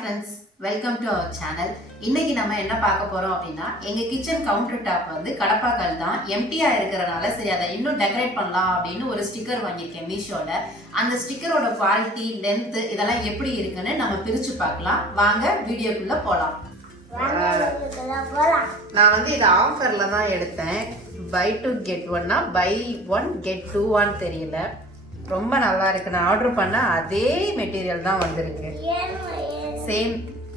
Friends, welcome to our channel. இன்னைக்கு நம்ம என்ன பார்க்க போறோம் அப்படின்னா, எங்க கிச்சன் கவுண்டர் டாப் வந்து கடப்பாக்கல் தான் எம்டியா இருக்கிறனால சரி அதை இன்னும் டெக்கரேட் பண்ணலாம் அப்படின்னு ஒரு ஸ்டிக்கர் வாங்கியிருக்கேன் மீஷோல. அந்த ஸ்டிக்கரோட குவாலிட்டி, லென்த் இதெல்லாம் எப்படி இருக்குன்னு நம்ம பிரிச்சு பார்க்கலாம். வாங்க வீடியோக்குள்ள போலாம். நான் வந்து இது ஆஃபர்ல தான் எடுத்தேன். பை 2 get 1 பை 1 get 2 தெரியல. ரொம்ப நல்லா இருக்கு. நான் ஆர்டர் பண்ண அதே மெட்டீரியல் தான் வந்திருக்கு. சேம்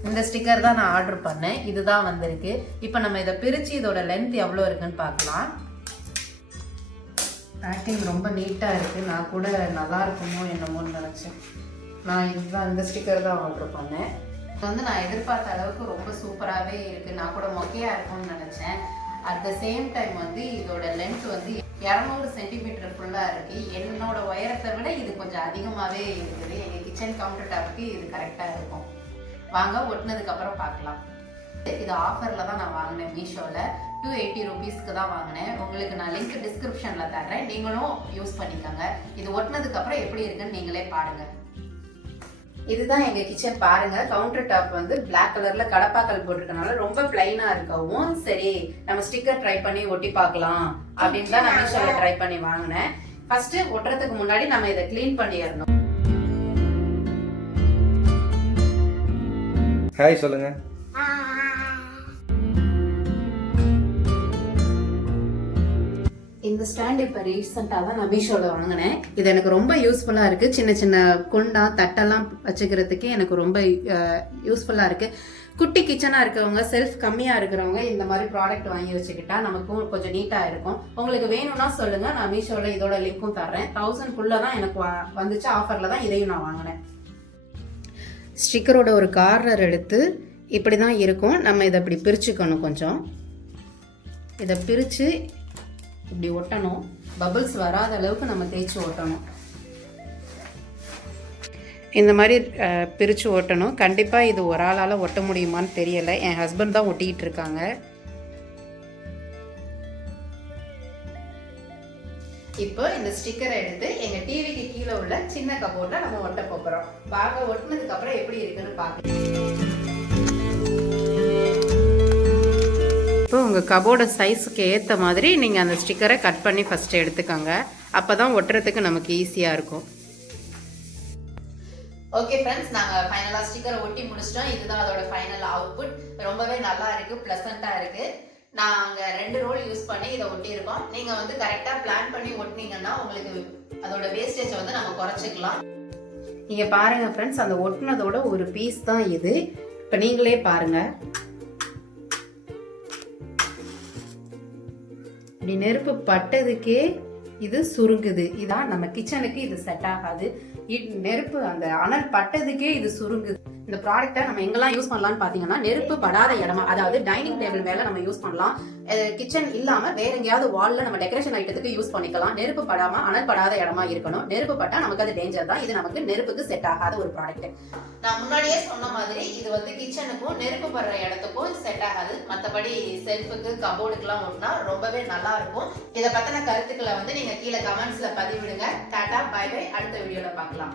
இந்த ஸ்டிக்கர் தான் நான் ஆர்டர் பண்ணேன். இதுதான் வந்திருக்கு. இப்போ நம்ம இதை பிரித்து இதோட லென்த் எவ்வளோ இருக்குன்னு பார்க்கலாம். பேக்கிங் ரொம்ப நீட்டாக இருக்குது. நான் கூட நல்லா இருக்குமோ என்னமோன்னு நினச்சேன். நான் இதுதான் இந்த ஸ்டிக்கர் தான் ஆர்டர் பண்ணேன். இது வந்து நான் எதிர்பார்த்த அளவுக்கு ரொம்ப சூப்பராகவே இருக்குது. நான் கூட மொக்கையாக இருக்கும்னு நினச்சேன். அட் த சேம் டைம் வந்து இதோட லென்த் வந்து 200 சென்டிமீட்டர் ஃபுல்லாக இருக்குது. என்னோட உயரத்தை விட இது கொஞ்சம் அதிகமாகவே இருக்குது. எங்கள் கிச்சன் கவுண்டர் டாப்புக்கு இது கரெக்டாக இருக்கும். வாங்க ஒட்டினதுக்கப்புறம் பார்க்கலாம். இது ஆஃபரில் தான் நான் வாங்கினேன் மீஷோவில். 280 rupeesக்கு தான் வாங்கினேன். உங்களுக்கு நான் லிங்க் டிஸ்கிரிப்ஷனில் தர்றேன், நீங்களும் யூஸ் பண்ணிக்கோங்க. இது ஒட்டினதுக்கப்புறம் எப்படி இருக்குன்னு நீங்களே பாருங்கள். இதுதான் எங்கள் கிச்சன் பாருங்க. கவுண்டர் டாப் வந்து பிளாக் கலர்ல கடப்பாக்கல் போட்டிருக்கனால ரொம்ப பிளைனா இருக்கவும் சரி நம்ம ஸ்டிக்கர் ட்ரை பண்ணி ஒட்டி பார்க்கலாம் அப்படின்னு தான் நான் மீஷோல ட்ரை பண்ணி வாங்கினேன். ஃபர்ஸ்ட் ஒட்டுறதுக்கு முன்னாடி நம்ம இதை கிளீன் பண்ணிடணும். ஹாய் சொல்லுங்க. இந்த ஸ்டாண்ட் இப்போ ரீசெண்டாக தான் நான் மீஷோவில் வாங்கினேன். இது எனக்கு ரொம்ப யூஸ்ஃபுல்லாக இருக்குது. சின்ன சின்ன குண்டா தட்டெல்லாம் வச்சுக்கிறதுக்கு எனக்கு ரொம்ப யூஸ்ஃபுல்லாக இருக்குது. குட்டி கிச்சனாக இருக்கிறவங்க, செல்ஃப் கம்மியாக இருக்கிறவங்க இந்த மாதிரி ப்ராடக்ட் வாங்கி வச்சுக்கிட்டா நமக்கும் கொஞ்சம் நீட்டாக இருக்கும். உங்களுக்கு வேணும்னா சொல்லுங்கள், நான் மீஷோவில் இதோட லிங்க்கும் தர்றேன். 1000 தான் எனக்கு வந்துச்சு. ஆஃபரில் தான் இதையும் நான் வாங்கினேன். ஸ்டிக்கரோட ஒரு கார்னர் எடுத்து இப்படி தான் இருக்கும். நம்ம இதை இப்படி பிரிச்சுக்கணும். கொஞ்சம் இதை பிரித்து இப்படி ஒட்டணும். பபிள்ஸ் வராத அளவுக்கு நம்ம தேய்ச்சி ஒட்டணும். இந்த மாதிரி பிரித்து ஒட்டணும். கண்டிப்பாக இது ஒரு ஆளால் ஒட்ட முடியுமான்னு தெரியலை. என் ஹஸ்பண்ட் தான் ஒட்டிக்கிட்டு இருக்காங்க. இப்போ இந்த ஸ்டிக்கரை எடுத்து எங்கள் டிவிக்கு கீழே உள்ள சின்ன கபோர்டில் நம்ம ஒட்ட போகிறோம். வாங்க ஒட்டினதுக்கு அப்புறம் எப்படி இருக்குன்னு பார்க்கலாம். இப்போ உங்கள் கபோர்டு சைஸுக்கு ஏற்ற மாதிரி நீங்கள் அந்த ஸ்டிக்கரை கட் பண்ணி ஃபஸ்ட்டு எடுத்துக்கோங்க. அப்போ தான் ஒட்டுறதுக்கு நமக்கு ஈஸியாக இருக்கும். ஓகே ஃப்ரெண்ட்ஸ், நாங்கள் ஃபைனலாக ஸ்டிக்கரை ஒட்டி முடிச்சிட்டோம். இதுதான் அதோட ஃபைனல் அவுட்புட். ரொம்பவே நல்லா இருக்குது, ப்ளசண்ட்டாக இருக்குது. நாங்கள் 2 ரோல் யூஸ் பண்ணி இதை ஒட்டியிருக்கோம். நீங்கள் வந்து கரெக்டாக பிளான் பண்ணி ஒட்டினீங்கன்னா உங்களுக்கு அதோட வேஸ்டேஜை வந்து நம்ம குறைச்சிக்கலாம். நீங்கள் பாருங்கள் ஃப்ரெண்ட்ஸ், அந்த ஒட்டினதோட ஒரு பீஸ் தான் இது. இப்போ நீங்களே பாருங்கள். இப்படி நெருப்பு பட்டதுக்கே இது சுருங்குது. இதான் நம்ம கிச்சனுக்கு இது செட் ஆகாது. நெருப்பு அந்த அனல் பட்டதுக்கே இது சுருங்குது. இந்த ப்ராடக்ட்டை நம்ம எங்கெல்லாம் யூஸ் பண்ணலாம்னு பார்த்தீங்கன்னா, நெருப்பு படாத இடமா, அதாவது டைனிங் டேபிள் மேலே நம்ம யூஸ் பண்ணலாம். கிச்சன் இல்லாமல் வேற எங்கேயாவது வாலில் நம்ம டெக்கரேஷன் ஐட்டத்துக்கு யூஸ் பண்ணிக்கலாம். நெருப்பு படாமல் அனல் படாத இடமா இருக்கணும். நெருப்பு பட்டா நமக்கு அது டேஞ்சர் தான். இது நமக்கு நெருப்புக்கு செட் ஆகாத ஒரு ப்ராடக்ட். நான் முன்னாடியே சொன்ன மாதிரி இது வந்து கிச்சனுக்கும் நெருப்பு படுற இடத்துக்கும் செட் ஆகாது. மற்றபடி செல்ஃபுக்கு, கபோர்டுக்கெல்லாம் ஒட்டினா ரொம்பவே நல்லா இருக்கும். இதை பற்றின கருத்துக்களை வந்து நீங்கள் கீழே கமெண்ட்ஸில் பதிவிடுங்க. டாடா, பை பை. அடுத்த வீடியோவில் பார்க்கலாம்.